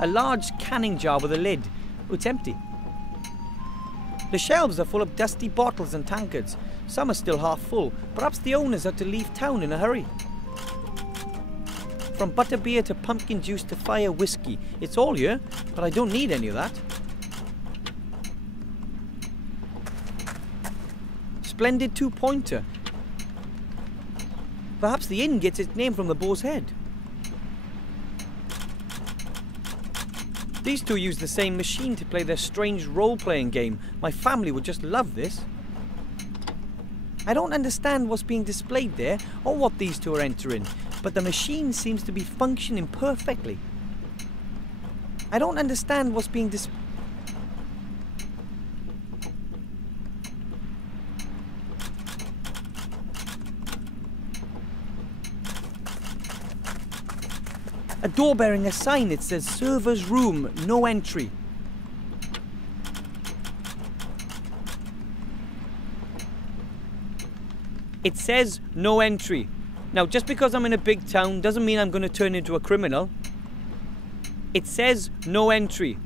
A large canning jar with a lid. Oh, it's empty. The shelves are full of dusty bottles and tankards. Some are still half full. Perhaps the owners had to leave town in a hurry. From butterbeer to pumpkin juice to fire whiskey. It's all here, but I don't need any of that. Splendid two-pointer. Perhaps the inn gets its name from the boar's head. These two use the same machine to play their strange role-playing game. My family would just love this. I don't understand what's being displayed there or what these two are entering, but the machine seems to be functioning perfectly. I don't understand what's being displayed. A door bearing a sign. It says server's room, no entry. It says no entry. Now, just because I'm in a big town doesn't mean I'm going to turn into a criminal. It says no entry.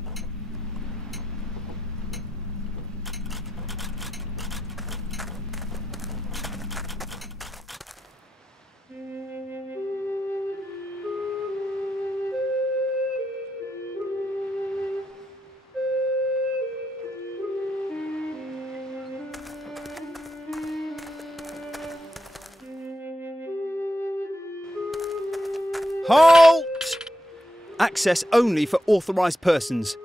Halt! Access only for authorised persons.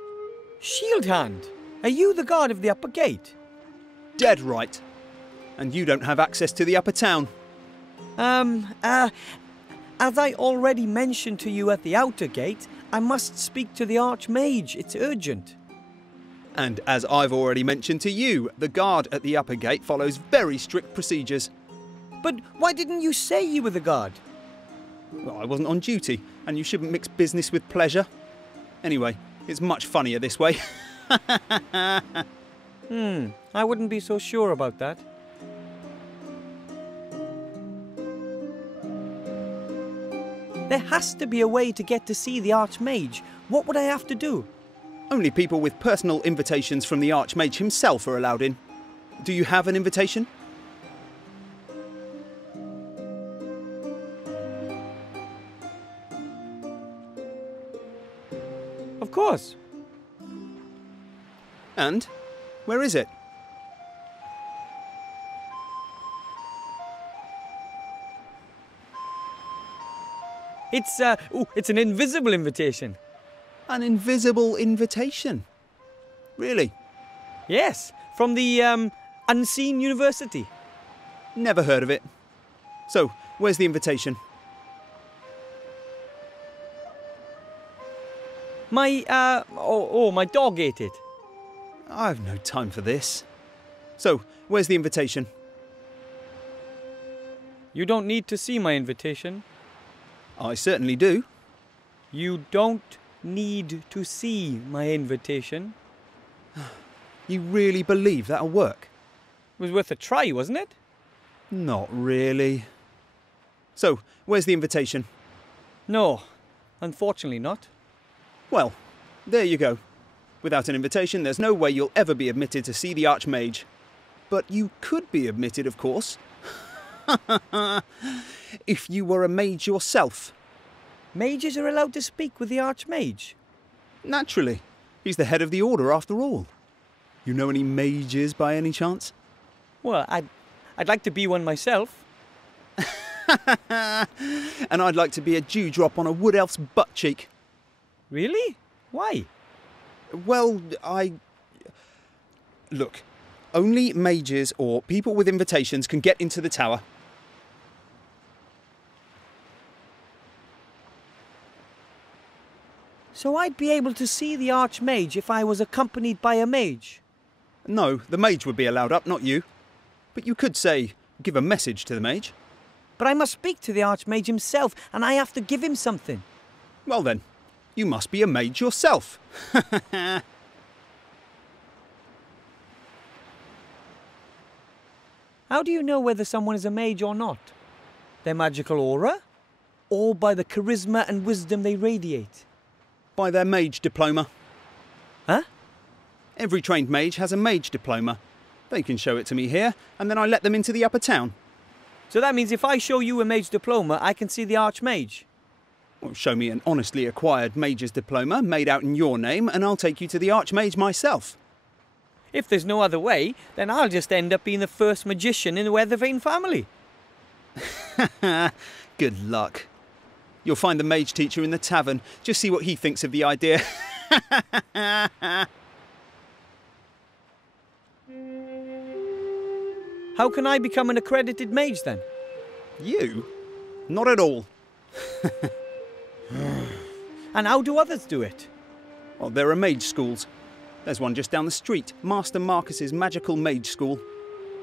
Shield hand, are you the guard of the upper gate? Dead right. And you don't have access to the upper town. As I already mentioned to you at the outer gate, I must speak to the Archmage. It's urgent. And as I've already mentioned to you, the guard at the upper gate follows very strict procedures. But why didn't you say you were the guard? Well, I wasn't on duty, and you shouldn't mix business with pleasure. Anyway, it's much funnier this way. I wouldn't be so sure about that. There has to be a way to get to see the Archmage. What would I have to do? Only people with personal invitations from the Archmage himself are allowed in. Do you have an invitation? Of course. And? Where is it? It's an invisible invitation. An invisible invitation? Really? Yes, from the, Unseen University. Never heard of it. So, where's the invitation? My dog ate it. I've no time for this. So, where's the invitation? You don't need to see my invitation. I certainly do. You don't need to see my invitation. You really believe that'll work? It was worth a try, wasn't it? Not really. So, where's the invitation? No, unfortunately not. Well, there you go. Without an invitation, there's no way you'll ever be admitted to see the Archmage. But you could be admitted, of course. If you were a mage yourself. Mages are allowed to speak with the Archmage? Naturally. He's the head of the order, after all. You know any mages by any chance? Well, I'd like to be one myself. And I'd like to be a dewdrop on a wood elf's butt cheek. Really? Why? Well, Look, only mages or people with invitations can get into the tower. So I'd be able to see the Archmage if I was accompanied by a mage? No, the mage would be allowed up, not you. But you could say, give a message to the mage. But I must speak to the Archmage himself, and I have to give him something. Well then, you must be a mage yourself. How do you know whether someone is a mage or not? Their magical aura? Or by the charisma and wisdom they radiate? by their mage diploma. Huh? Every trained mage has a mage diploma. They can show it to me here, and then I let them into the upper town. So that means if I show you a mage diploma, I can see the archmage? Well, show me an honestly acquired mage's diploma made out in your name, and I'll take you to the archmage myself. If there's no other way, then I'll just end up being the first magician in the Weathervane family. Good luck. You'll find the mage teacher in the tavern. Just see what he thinks of the idea. How can I become an accredited mage then? You? Not at all. And how do others do it? Well, there are mage schools. There's one just down the street, Master Marcus's magical mage school.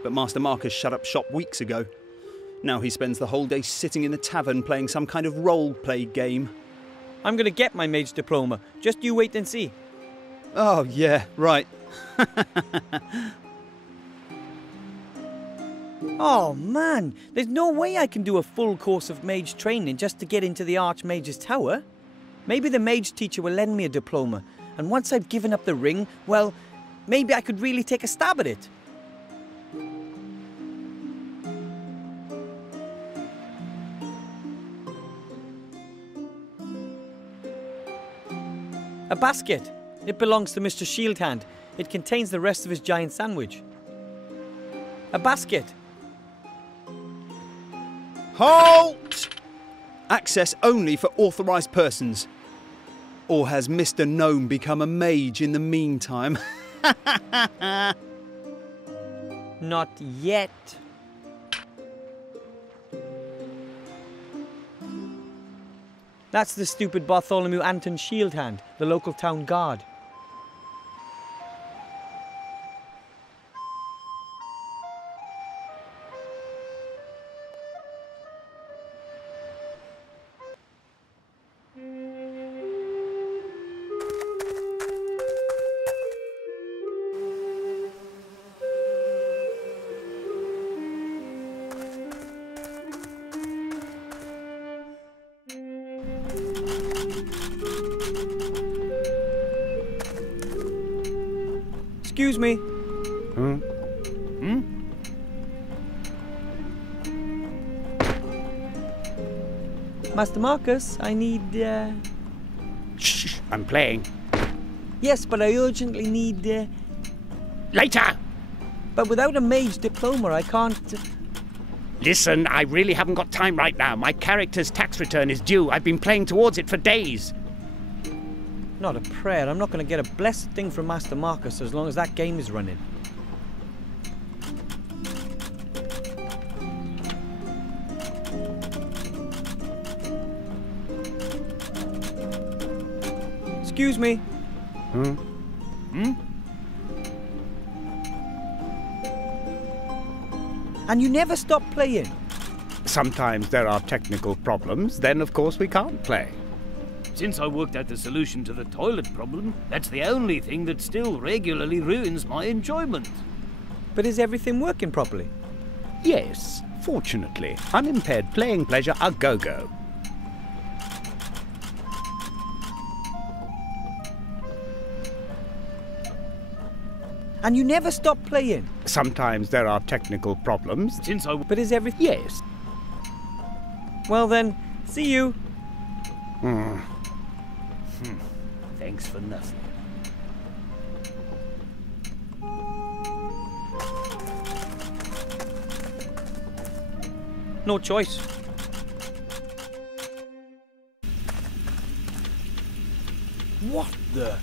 But Master Marcus shut up shop weeks ago. Now he spends the whole day sitting in the tavern playing some kind of role-play game. I'm going to get my mage diploma. Just you wait and see. Oh, yeah, right. Oh man, there's no way I can do a full course of mage training just to get into the Archmage's tower. Maybe the mage teacher will lend me a diploma, and once I've given up the ring, well, maybe I could really take a stab at it. A basket. It belongs to Mr. Shieldhand. It contains the rest of his giant sandwich. A basket. Halt! Access only for authorised persons. Or has Mr. Gnome become a mage in the meantime? Not yet. That's the stupid Bartholomew Anton Shieldhand, the local town guard. Excuse me. Master Marcus, I need, Shh, I'm playing. Yes, but I urgently need, Later! But without a mage diploma, I can't... Listen, I really haven't got time right now. My character's tax return is due. I've been playing towards it for days. Not a prayer. I'm not going to get a blessed thing from Master Marcus as long as that game is running. Excuse me. And you never stop playing. Sometimes there are technical problems, then of course we can't play. Since I worked out the solution to the toilet problem, that's the only thing that still regularly ruins my enjoyment. But is everything working properly? Yes, fortunately. Unimpaired playing pleasure a go-go. And you never stop playing. Sometimes there are technical problems. Since I... But is everything... Yes. Well then, see you. Thanks for nothing. No choice. What the?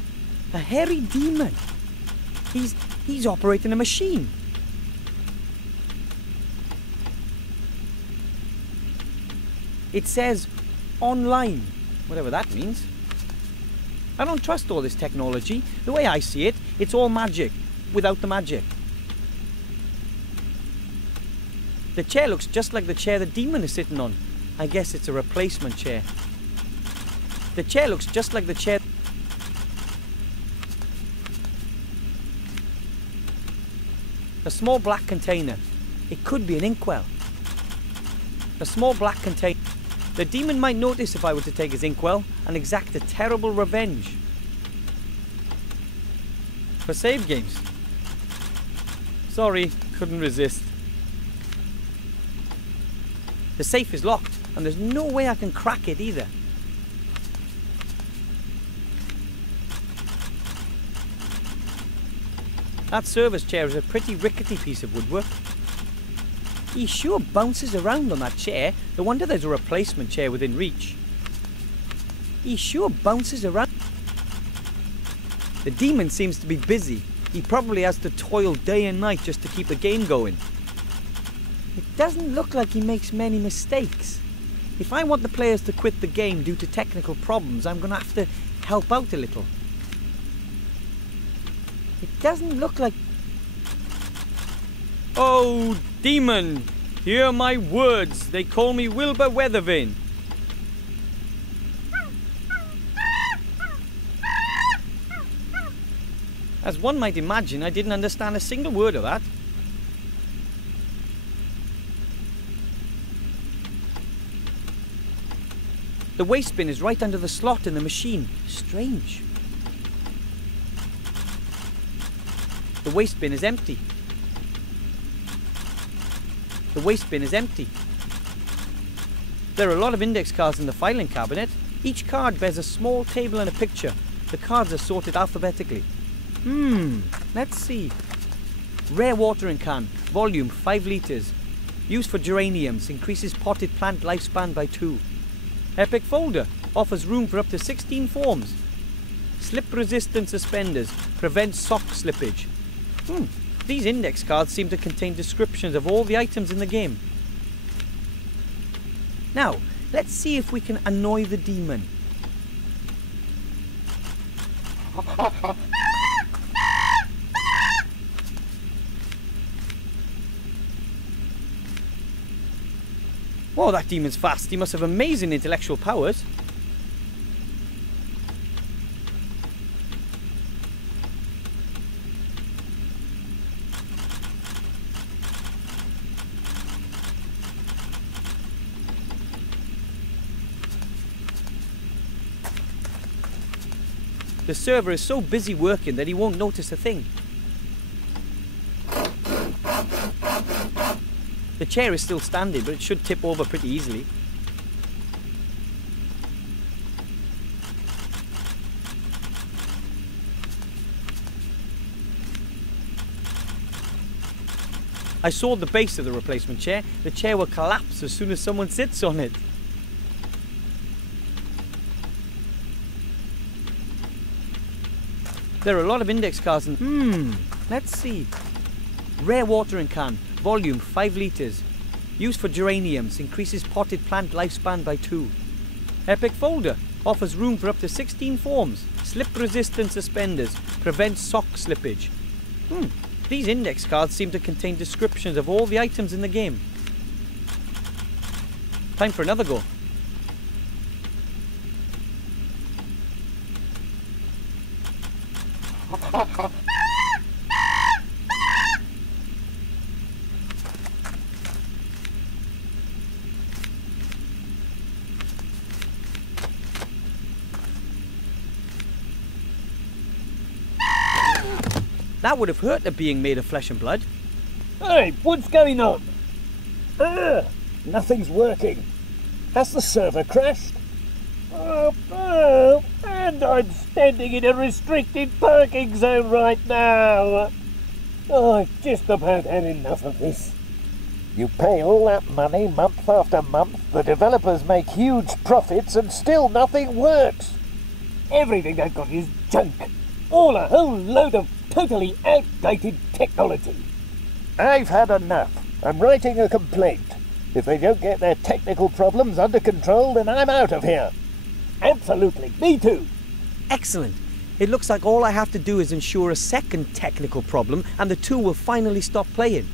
A hairy demon. He's operating a machine. It says online, whatever that means. I don't trust all this technology. The way I see it, it's all magic, without the magic. The chair looks just like the chair the demon is sitting on. I guess it's a replacement chair. The chair looks just like the chair... A small black container. It could be an inkwell. A small black container. The demon might notice if I were to take his inkwell and exact a terrible revenge. For save games. Sorry, couldn't resist. The safe is locked, and there's no way I can crack it either. That service chair is a pretty rickety piece of woodwork. He sure bounces around on that chair. No wonder there's a replacement chair within reach. He sure bounces around. The demon seems to be busy. He probably has to toil day and night just to keep the game going. It doesn't look like he makes many mistakes. If I want the players to quit the game due to technical problems, I'm going to have to help out a little. It doesn't look like... Oh, demon! Hear my words. They call me Wilbur Weathervane. As one might imagine, I didn't understand a single word of that. The waste bin is right under the slot in the machine. Strange. The waste bin is empty. The waste bin is empty. There are a lot of index cards in the filing cabinet. Each card bears a small table and a picture. The cards are sorted alphabetically. Let's see. Rare watering can, volume 5 litres. Used for geraniums, increases potted plant lifespan by 2. Epic folder, offers room for up to 16 forms. Slip-resistant suspenders, prevents sock slippage. These index cards seem to contain descriptions of all the items in the game. Now, let's see if we can annoy the demon. Oh, that demon's fast. He must have amazing intellectual powers. The server is so busy working that he won't notice a thing. The chair is still standing, but it should tip over pretty easily. I sawed the base of the replacement chair. The chair will collapse as soon as someone sits on it. There are a lot of index cards and... let's see. Rare watering can, volume 5 litres. Used for geraniums, increases potted plant lifespan by 2. Epic folder, offers room for up to 16 forms. Slip-resistant suspenders, prevents sock slippage. These index cards seem to contain descriptions of all the items in the game. Time for another go. That would have hurt the being made of flesh and blood. Hey, what's going on? Nothing's working. Has the server crashed? And I'm standing in a restricted parking zone right now. I've just about had enough of this. You pay all that money month after month, the developers make huge profits, and still nothing works. Everything they've got is junk. All a whole load of totally outdated technology. I've had enough. I'm writing a complaint. If they don't get their technical problems under control, then I'm out of here. Absolutely, me too. Excellent. It looks like all I have to do is ensure a second technical problem and the two will finally stop playing.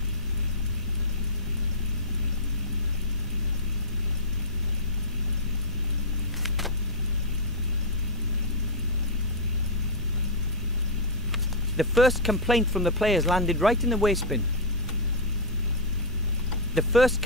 The first complaint from the players landed right in the waste bin. The first